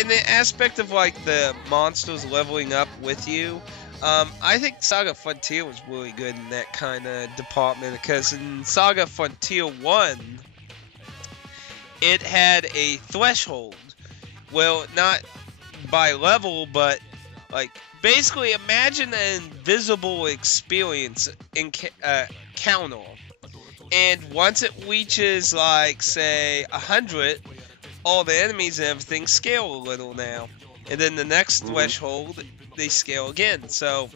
in the aspect of like the monsters leveling up with you, I think Saga Frontier was really good in that kind of department, because in Saga Frontier 1, it had a threshold. Well, not by level, but like basically imagine an invisible experience in counter. And once it reaches like say 100, all the enemies and everything scale a little now. And then the next threshold, they scale again. So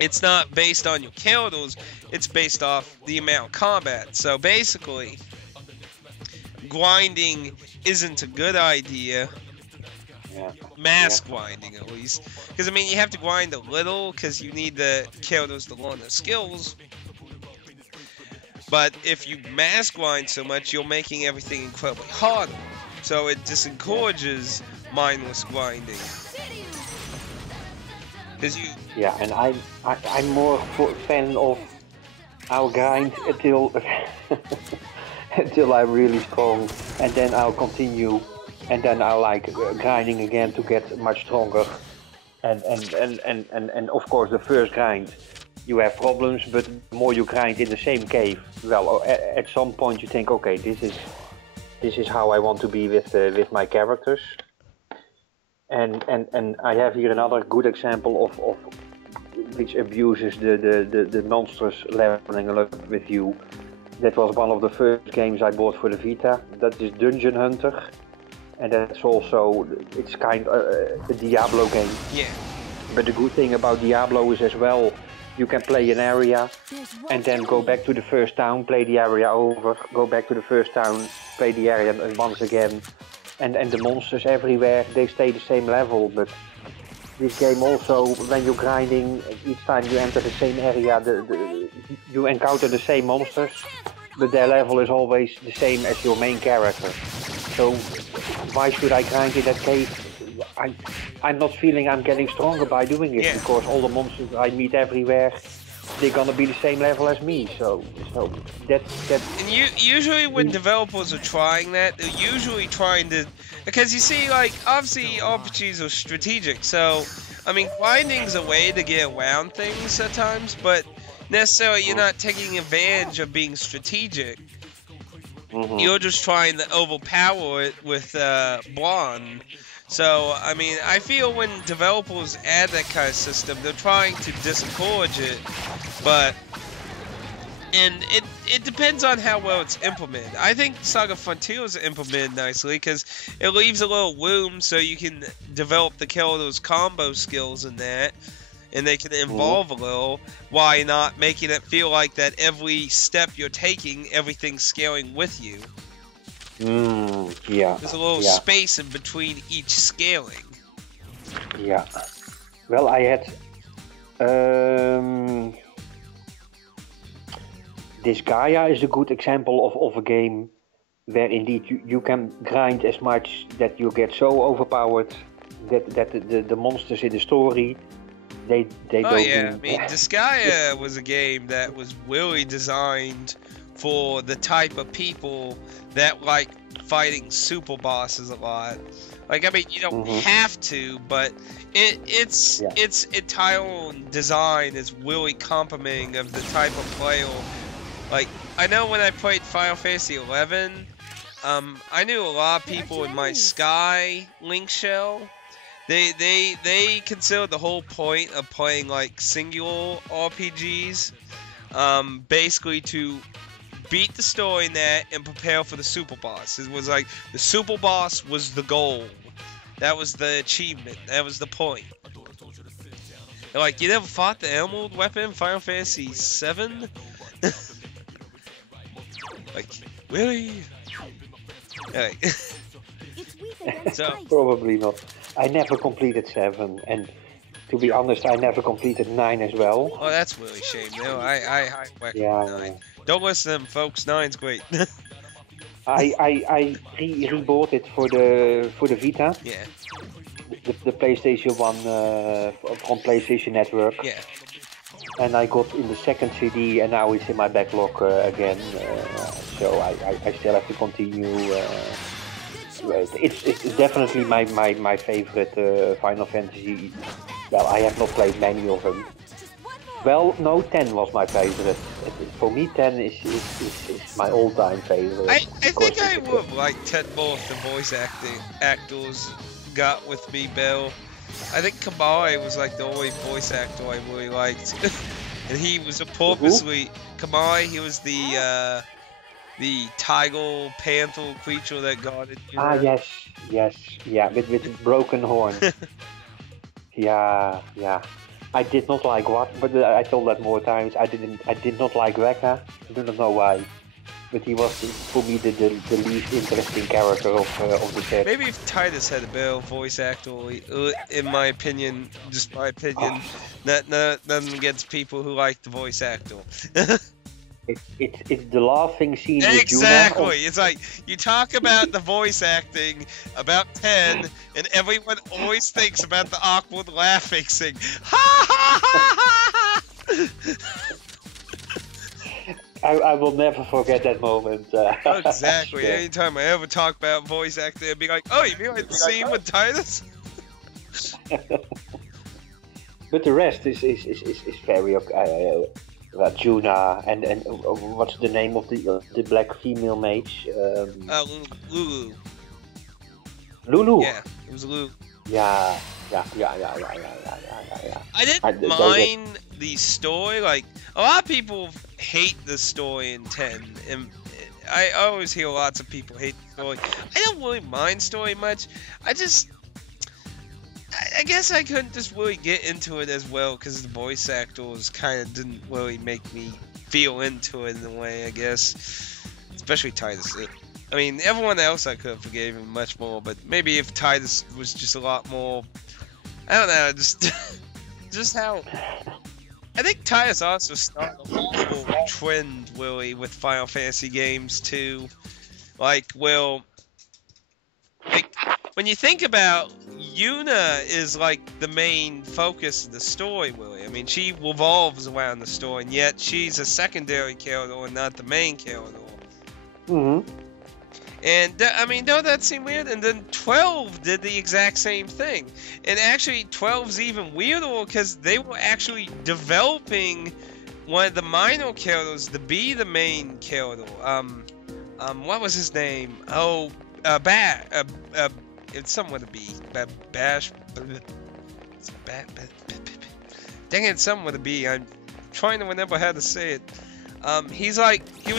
it's not based on your counters, it's based off the amount of combat. So basically, grinding isn't a good idea. Mass grinding, at least. Because, I mean, you have to grind a little, because you need the counters to learn the skills. But if you mass grind so much, you're making everything incredibly hard. So it disencourages mindless grinding. Yeah, and I'm more fan of I'll grind until until I'm really strong, and then I'll continue, and then I'll like grinding again to get much stronger. And of course the first grind you have problems, but the more you grind in the same cave, well, at some point you think, okay, this is how I want to be with my characters. And I have here another good example of which abuses the monsters leveling up with you. That was one of the first games I bought for the Vita. That is Dungeon Hunter, and that's also, it's kind of a Diablo game. Yeah. But the good thing about Diablo is as well, you can play an area and then go back to the first town, play the area over, go back to the first town, play the area once again. And the monsters everywhere, they stay the same level, but this game also, when you're grinding, each time you enter the same area, you encounter the same monsters, but their level is always the same as your main character. So why should I grind in that cave? I'm not feeling I'm getting stronger by doing it, because all the monsters I meet everywhere, they're gonna be the same level as me, so that's... And usually when developers are trying that, they're usually trying to... Because you see, like, obviously RPGs are strategic, so, I mean, grinding's a way to get around things at times, but necessarily you're not taking advantage of being strategic. You're just trying to overpower it with Blonde. So, I mean, I feel when developers add that kind of system, they're trying to discourage it, but... And it depends on how well it's implemented. I think Saga Frontier is implemented nicely, because it leaves a little room so you can develop the those combo skills in that, and they can evolve a little, while not making it feel like that every step you're taking, everything's scaling with you. Yeah. There's a little space in between each scaling. Yeah. Well, I had this Gaia is a good example of a game where indeed you can grind as much that you get so overpowered that the monsters in the story they don't. Oh yeah, I mean, Disgaea was a game that was really designed for the type of people that like fighting super bosses a lot. Like, I mean, you don't have to, but its entire design is really complimenting of the type of player. Like, I know when I played Final Fantasy XI, I knew a lot of people in my Sky Link shell. They considered the whole point of playing like singular RPGs, basically to beat the story in that and prepare for the super boss. It was like the super boss was the goal. That was the achievement. That was the point. And like, you never fought the Emerald weapon in Final Fantasy VII? Like, really? Alright. So, probably not. I never completed 7, and to be honest, I never completed 9 as well. Oh, that's really a shame. No, I recommend 9. Don't listen to them, folks. 9's great. I rebought it for the Vita. Yeah. The PlayStation 1 from PlayStation Network. Yeah. And I got in the second CD, and now it's in my backlog again. So I still have to continue it's definitely my favorite Final Fantasy. Well, I have not played many of them. Well, no, 10 was my favorite. For me, 10 is my all-time favorite. I think I would like 10 more if the voice actors got with me, Bill. I think Kamai was like the only voice actor I really liked. And he was purposely... Kamai, he was the tiger panther creature that guarded you. Ah, yes, yeah, with the broken horn. Yeah. I did not like what, but I told that more times. I did not like Weka. I do not know why, but he was for me the least interesting character of the set. Maybe if Titus had a better voice actor, in my opinion, just my opinion, nothing against people who like the voice actor. It's the laughing scene with Exactly. Juna. It's like you talk about the voice acting about 10, and everyone always thinks about the awkward laughing scene. Ha ha ha ha! I will never forget that moment. Exactly. Yeah. Anytime I ever talk about voice acting, I'd be like, "Oh, you mean like the scene with Titus?" But the rest is very okay. Juna and what's the name of the black female mage? Lulu. Lulu. Yeah, it was Lulu. Yeah. I didn't mind the story. Like a lot of people hate the story in 10, and I always hear lots of people hate the story. I don't really mind story much. I guess I couldn't just really get into it as well because the voice actors kind of didn't really make me feel into it in a way, I guess. Especially Titus. I mean, everyone else I could have forgiven much more, but maybe if Titus was just a lot more... I don't know, just how... I think Titus also started a whole trend, really, with Final Fantasy games, too. Like, well... Like, when you think about Yuna is like the main focus of the story, really. I mean, she revolves around the story, and yet she's a secondary character and not the main character. Mm-hmm. And, I mean, don't that seem weird? And then 12 did the exact same thing. And actually, 12's even weirder because they were actually developing one of the minor characters to be the main character. What was his name? Oh, it's somewhere to be. Bash. Dang it, somewhere to be. I'm trying to remember how to say it. He was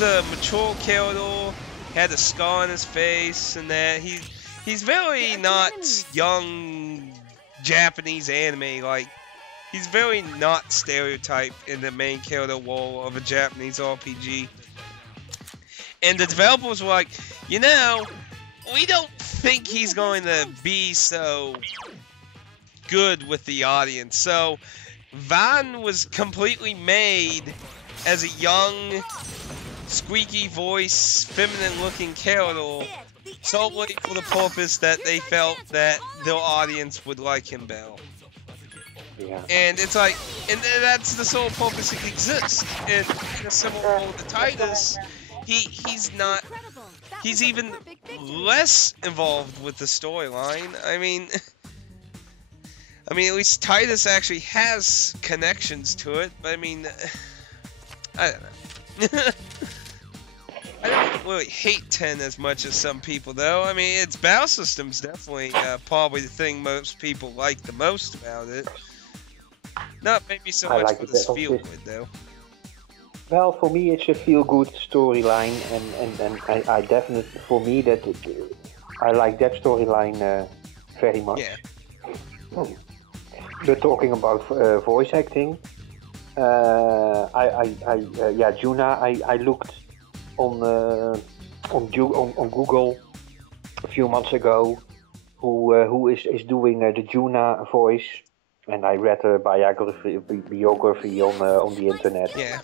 a mature character, had a scar on his face, and that he's very not young Japanese anime. Like, he's very not stereotyped in the main character role of a Japanese RPG. And the developers were like, you know, we don't think he's going to be so good with the audience. So Van was completely made as a young, squeaky voice, feminine looking character solely for the purpose that they felt that their audience would like him better. Yeah. And it's like, and that's the sole purpose he exists. And in a similar role to Titus, he's even less involved with the storyline. I mean, at least Titus actually has connections to it, but I mean, I don't know. I don't really hate 10 as much as some people, though. I mean, its battle system's definitely probably the thing most people like the most about it. Not maybe so much like for the feel-good, though. Well, for me, it's a feel-good storyline, and I definitely, for me, I like that storyline very much. Yeah. But talking about voice acting, Juna, I looked on Google a few months ago who is doing the Juna voice, and I read a biography on the internet. Yeah.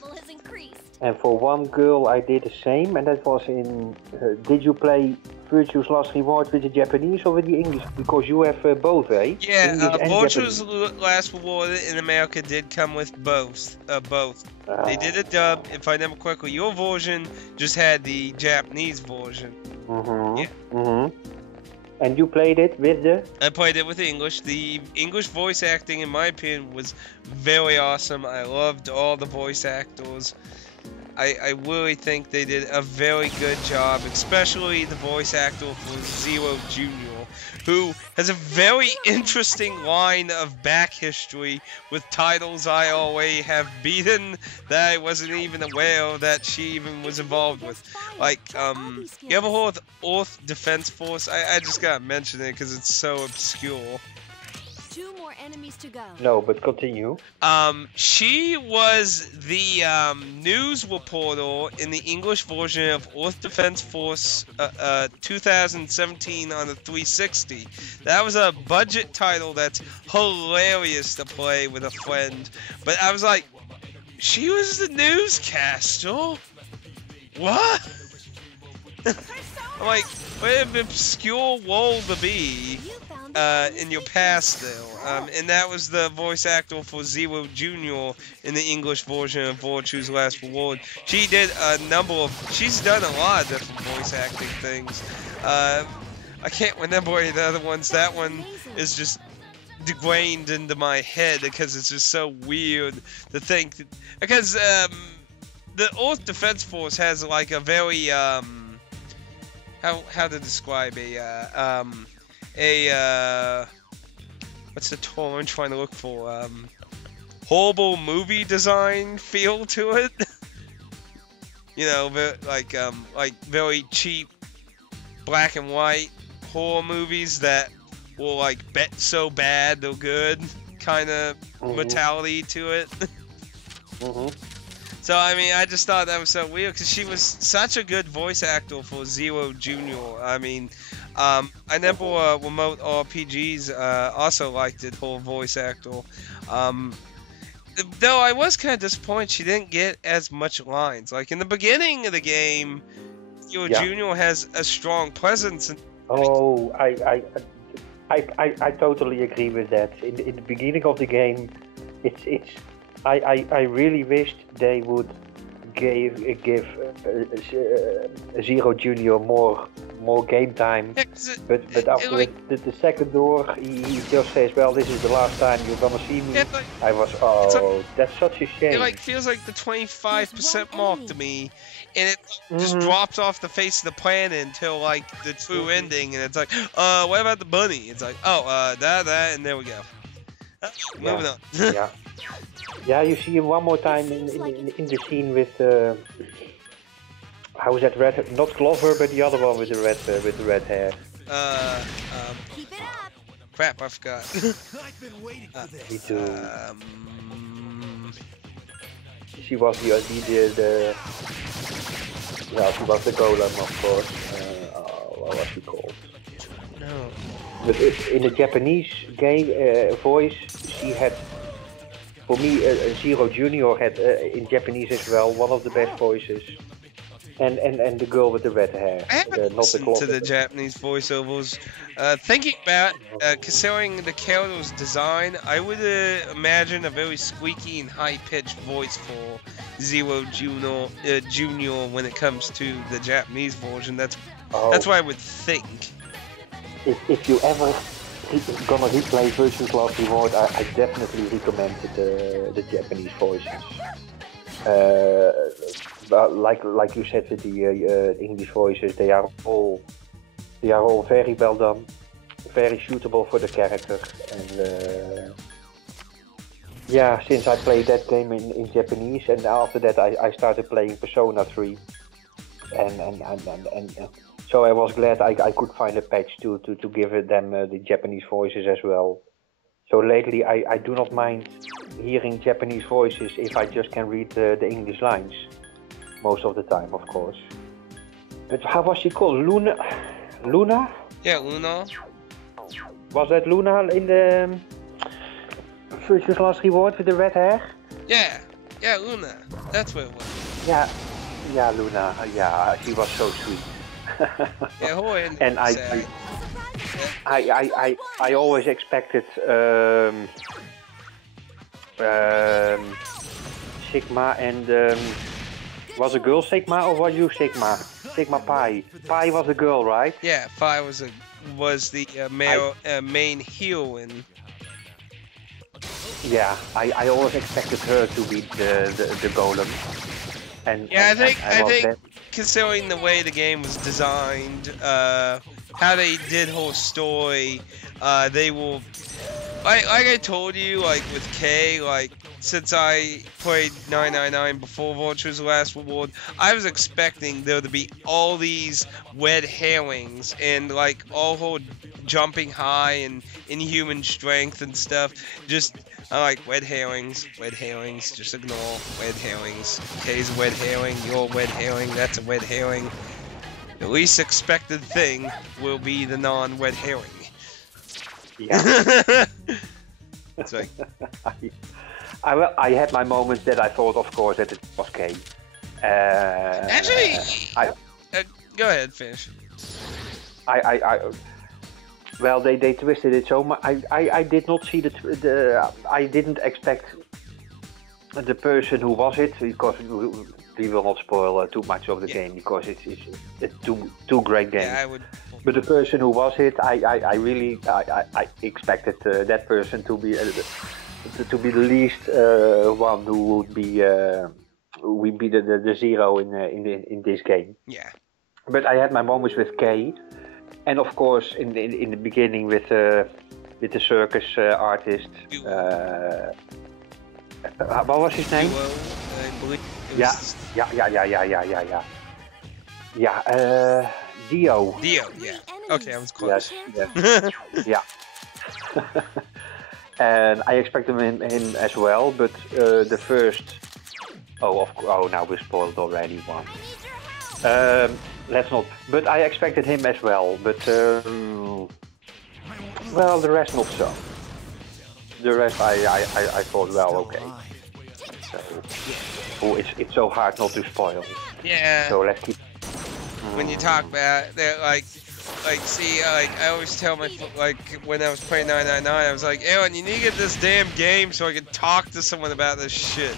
And for one girl, I did the same, and that was in. Did you play Virtue's Last Reward with the Japanese or with the English? Because you have both, eh? Yeah, Virtue's Last Reward in America did come with both. They did a dub. If I remember correctly, your version just had the Japanese version. Mm-hmm. Yeah. Mm-hmm. And you played it with the? I played it with English. The English voice acting, in my opinion, was very awesome. I loved all the voice actors. I really think they did a very good job, especially the voice actor for Zero Jr., who has a very interesting line of back history with titles I already have beaten that I wasn't even aware that she even was involved with. Like, you ever heard of Earth Defense Force? I just gotta mention it because it's so obscure. 2 more enemies to go. No, but continue. She was the news reporter in the English version of Earth Defense Force 2017 on the 360. That was a budget title that's hilarious to play with a friend. But I was like, she was the newscaster? What? I'm like, what an obscure role to be in your past though. And that was the voice actor for Zero Jr. in the English version of Virtue's Last Reward. She did a number of, she's done a lot of different voice acting things. I can't remember any of the other ones. That one is just ingrained into my head because it's just so weird to think that, because the Earth Defense Force has like a very how to describe what's the term I'm trying to look for? Horrible movie design feel to it. You know, like very cheap black and white horror movies that were like so bad they're good kind of mentality to it. So, I mean, I just thought that was so weird because she was such a good voice actor for Zero Jr. I mean, I never Remote RPGs also liked it, her voice actor. Though I was kind of disappointed she didn't get as much lines. Like, in the beginning of the game, Zero Jr. has a strong presence. Oh, I totally agree with that. In the beginning of the game, I really wished they would give Zero Jr. more game time. Yeah, but after the second door, he just says, "Well, this is the last time you're gonna see me." Yeah, I was, that's such a shame. It like feels like the 25% mark to me, and it just drops off the face of the planet until like the true ending, and it's like, what about the bunny? It's like, that, and there we go. Moving on. Yeah, you see him one more time in the scene with how is that red? Not Clover, but the other one with the red hair. Keep it up. Crap, I forgot. I've been waiting for this. Me too. She was the well, she was the golem, of course. What was she called? No. But in the Japanese game voice, she had. For me, Zero Jr. had in Japanese as well one of the best voices, and the girl with the red hair. I haven't listened to the Japanese voiceovers. Thinking about considering the character's design, I would imagine a very squeaky and high-pitched voice for Zero Jr. When it comes to the Japanese version. That's what I would think. If you ever gonna replay Virtue's Last Reward, I definitely recommend the Japanese voices. Like you said with the English voices, they are all very well done, very suitable for the character. And yeah, since I played that game in Japanese, and after that I started playing Persona 3, and so I was glad I could find a patch to give them the Japanese voices as well. So lately I do not mind hearing Japanese voices if I just can read the English lines. Most of the time, of course. But how was she called? Luna? Luna? Yeah, Luna. Was that Luna in the Virtue's Last Reward with the red hair? Yeah, Luna. That's what it was. Yeah, Luna. Yeah, she was so sweet. Yeah, and I always expected Sigma and was a girl Sigma or was you Sigma? Sigma Pi. Pi was a girl, right? Yeah, Pi was a was the main heroine. Yeah, I always expected her to be the golem. And Yeah, I was think that- considering the way the game was designed, how they did whole story, they will. Like I told you, like with K, like since I played 999 before Vulture's Last Reward, I was expecting there to be all these red herrings and like all whole jumping high and inhuman strength and stuff. Just I like red herrings, just ignore red herrings. K's a red herring, you're a red herring, that's a red herring. The least expected thing will be the non-red herring. yeah. It's like, I had my moments that I thought, of course, that it was K. actually, go ahead, finish. Well, they twisted it so much. I did not see I didn't expect the person who was it, because we will not spoil too much of the game, because it's two great games. Yeah, I would. But the person who was it, I really expected that person to be the least one who would be the zero in this game. Yeah. But I had my moments with K, and of course in the beginning with the circus artist. What was his name? Duo, I believe it was Yeah. Dio. Dio, yeah. Okay, I was close. Yes. Yeah. And I expected him as well, but the first. Now we spoiled already one. Let's not. But I expected him as well, but well, the rest not so. The rest I thought, well, okay. So, it's so hard not to spoil. Yeah. So let's keep. When you talk about that, like, see, like, I always tell my, like, when I was playing 999, I was like, Aaron, you need to get this damn game so I can talk to someone about this shit.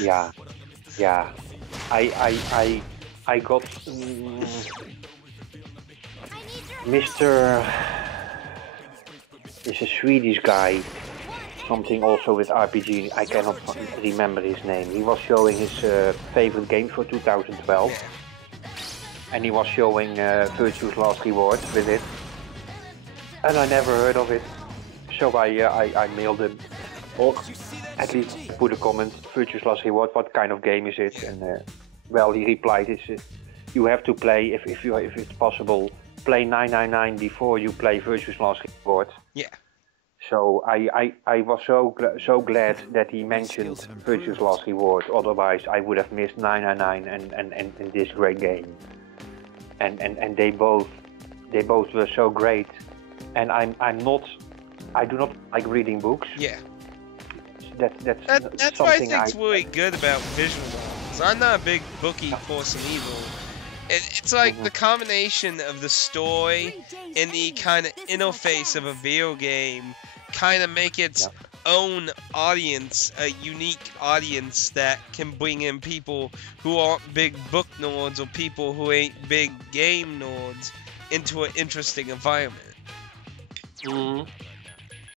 Yeah. I got Mr. is a Swedish guy, something also with RPG. I cannot remember his name. He was showing his favorite game for 2012. And he was showing Virtue's Last Reward with it, and I never heard of it, so I mailed him, or at least put a comment, Virtue's Last Reward, what kind of game is it? And well, he replied, you have to play, if it's possible, play 999 before you play Virtue's Last Reward. Yeah. So I was so glad that he mentioned Virtue's Last Reward, otherwise I would have missed 999 and this great game. And they both were so great, and I do not like reading books. Yeah. That's what I something think's really good about visual novels. I'm not a big bookie Force and Evil. It's like the combination of the story and the kind of interface of a video game kind of make its own audience, a unique audience that can bring in people who aren't big book nerds or people who ain't big game nerds into an interesting environment.